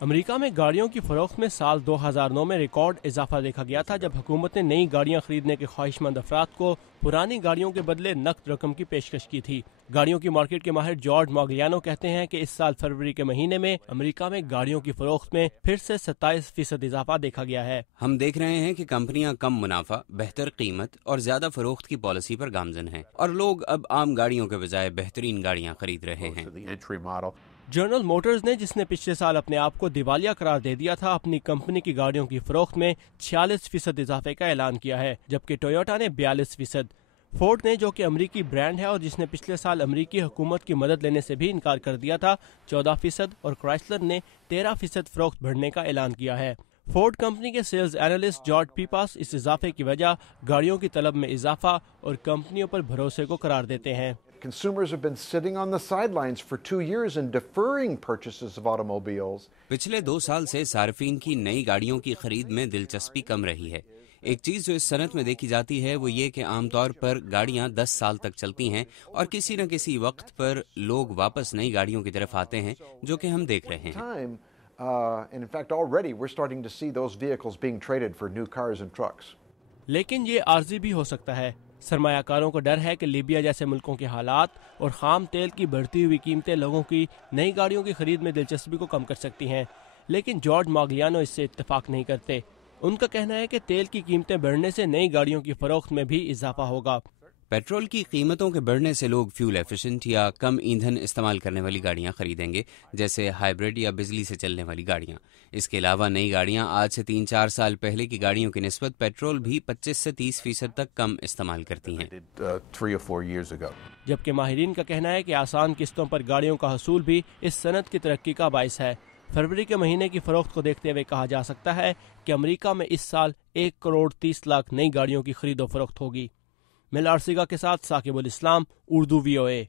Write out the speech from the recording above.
امریکہ میں گاڑیوں کی فروخت میں سال 2009 میں ریکارڈ اضافہ دیکھا گیا تھا، جب حکومت نے نئی گاڑیاں خریدنے کے خواہش مند افراد کو پرانی گاڑیوں کے بدلے نقد رقم کی پیشکش کی تھی۔ گاڑیوں کی مارکیٹ کے ماہر جارج ماگلیانو کہتے ہیں کہ اس سال فروری کے مہینے میں امریکہ میں گاڑیوں کی فروخت میں پھر سے 27% اضافہ دیکھا گیا ہے۔ ہم دیکھ رہے ہیں کہ کمپنیاں کم منافع، بہتر قیمت اور زیادہ فروخت کی پالیسی پر گامزن ہیں، اور لوگ اب عام گاڑیوں کے بجائے بہترین گاڑیاں خرید رہے ہیں۔ جنرل موٹرز نے، جس نے پچھلے سال اپنے آپ کو دیوالیہ قرار دے دیا تھا، اپنی کمپنی کی گاڑیوں کی فروخت میں 46% اضافے کا اعلان کیا ہے، جبکہ ٹویوٹا نے 42%۔ فورڈ نے، جو کہ امریکی برانڈ ہے اور جس نے پچھلے سال امریکی حکومت کی مدد لینے سے بھی انکار کر دیا تھا، 14%، اور کرائسلر نے 13% فروخت بڑھنے کا اعلان کیا ہے۔ فورڈ کمپنی کے سیلز اینالسٹ جارج پیپاس اس اضافے کی وجہ گاڑیوں کی طلب میں اضافہ اور کمپنیوں پر بھروسے کو قرار دیتے ہیں۔ Consumers have been sitting on the sidelines for 2 years and deferring purchases of automobiles. پچھلے 2 سال سے صارفین کی نئی گاڑیوں کی خرید میں دلچسپی کم رہی ہے۔ ایک چیز جو اس صنعت میں دیکھی جاتی ہے وہ یہ کہ عام طور پر گاڑیاں 10 سال تک چلتی ہیں، اور کسی نہ کسی وقت پر لوگ واپس نئی گاڑیوں کی طرف آتے ہیں، جو کہ ہم دیکھ رہے ہیں۔ And in fact, already we're starting to see those vehicles being traded for new cars and trucks. لیکن یہ عارضی بھی ہو سکتا ہے۔ سرمایہ کاروں کو ڈر ہے کہ لیبیا جیسے ملکوں کے حالات اور خام تیل کی بڑھتی ہوئی قیمتیں لوگوں کی نئی گاڑیوں کی خرید میں دلچسپی کو کم کر سکتی ہیں، لیکن جارج ماگلیانو اس سے اتفاق نہیں کرتے۔ ان کا کہنا ہے کہ تیل کی قیمتیں بڑھنے سے نئی گاڑیوں کی فروخت میں بھی اضافہ ہوگا۔ پیٹرول کی قیمتوں کے بڑھنے سے لوگ فیول ایفیشنٹ یا کم ایندھن استعمال کرنے والی گاڑیاں خریدیں گے، جیسے ہائبرڈ یا بجلی سے چلنے والی گاڑیاں۔ اس کے علاوہ نئی گاڑیاں آج سے 3-4 سال پہلے کی گاڑیوں کی نسبت پیٹرول بھی 25 سے 30% تک کم استعمال کرتی ہیں۔ جبکہ ماہرین کا کہنا ہے کہ آسان قسطوں پر گاڑیوں کا حصول بھی اس صنعت کی ترقی کا باعث ہے۔ فروری کے مہینے کی فروخت کو دیکھتے ہوئے کہا جا سکتا ہے کہ امریکہ میں اس سال 1,30,00,000 نئی گاڑیوں کی خرید و فروخت ہوگی۔ مل آرسیگا کے ساتھ ثاقب الاسلام، اردو VOA۔